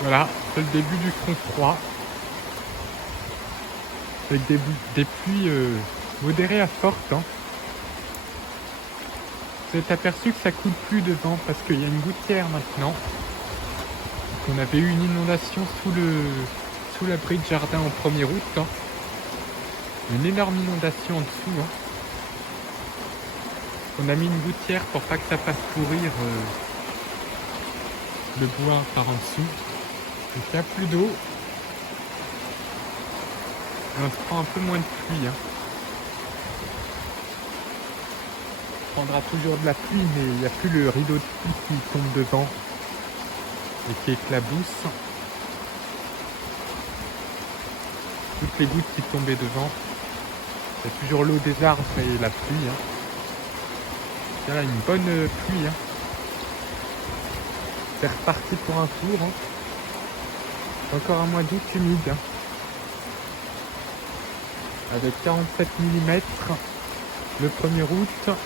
Voilà, c'est le début du front froid. Avec des pluies modérées à fortes. Hein. Vous êtes aperçu que ça coule plus devant parce qu'il y a une gouttière maintenant. On avait eu une inondation sous l'abri de jardin en 1er août. Hein. Une énorme inondation en dessous. Hein. On a mis une gouttière pour pas que ça fasse pourrir le bois par en dessous. Donc il n'y a plus d'eau. Et on se prend un peu moins de pluie. Hein. On prendra toujours de la pluie, mais il n'y a plus le rideau de pluie qui tombe devant et qui éclabousse. Toutes les gouttes qui tombaient devant. Il y a toujours l'eau des arbres et la pluie. Hein. Là, une bonne pluie. Hein. C'est reparti pour un tour. Hein. Encore un mois d'août humide. Hein. Avec 47 mm le 1er août.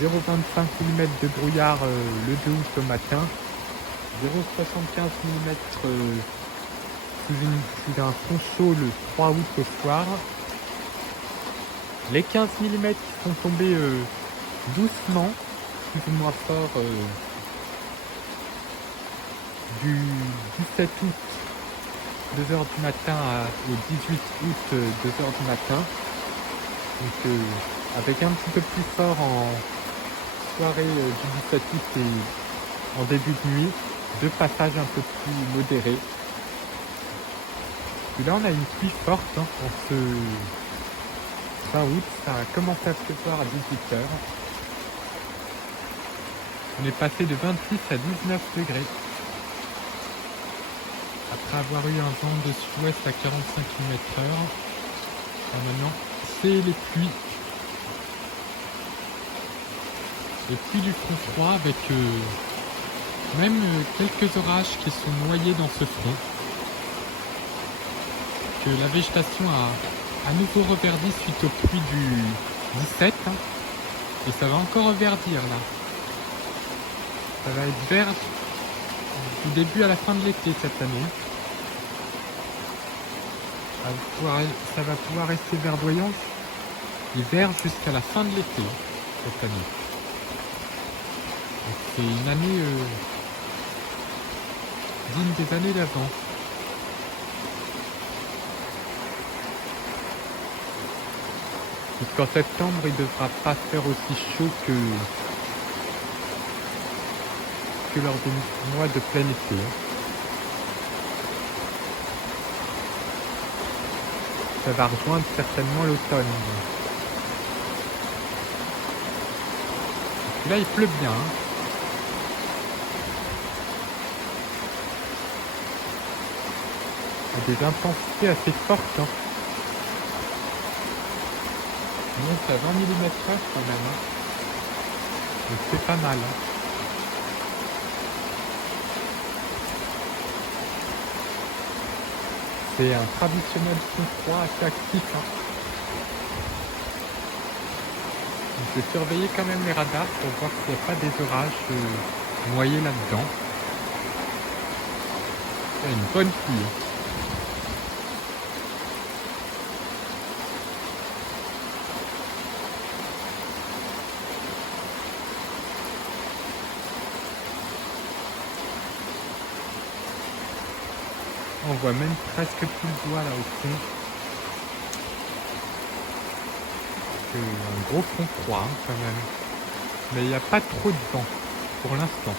0,25 mm de brouillard le 2 août au matin. 0,75 mm sous un fond chaud le 3 août au soir. Les 15 mm qui sont tombés doucement, plus ou moins fort, du 17 août 2h du matin au 18 août 2h du matin. Donc avec un petit peu plus fort en soirée du 17 août et en début de nuit, deux passages un peu plus modérés. Et là on a une pluie forte hein, pour ce 20 août, ça a commencé à pleuvoir à 18h. On est passé de 26 à 19 degrés. Après avoir eu un vent de sud-ouest à 45 km/h. Maintenant, c'est les pluies. Les pluies du front froid avec même quelques orages qui sont noyés dans ce front. Que la végétation a à nouveau reverdi suite aux pluies du 17. Hein, et ça va encore reverdir là. Ça va être vert du début à la fin de l'été cette année. Ça va pouvoir rester verdoyant et vert jusqu'à la fin de l'été cette année. Donc c'est une année digne des années d'avant. Jusqu'en septembre, il ne devra pas faire aussi chaud que lors des mois de plein été. Ça va rejoindre certainement l'automne. Là, il pleut bien. Hein. Il y a des intensités assez fortes. Hein. On monte à 20 mm/h quand même. Hein. Donc c'est pas mal. Hein. C'est un traditionnel front froid assez actif. Hein. Je vais surveiller quand même les radars pour voir qu'il n'y a pas des orages noyés là-dedans. Il y a une bonne pluie. On voit même presque plus le bois là au fond. C'est un gros front froid hein, quand même. Mais il n'y a pas trop de vent pour l'instant.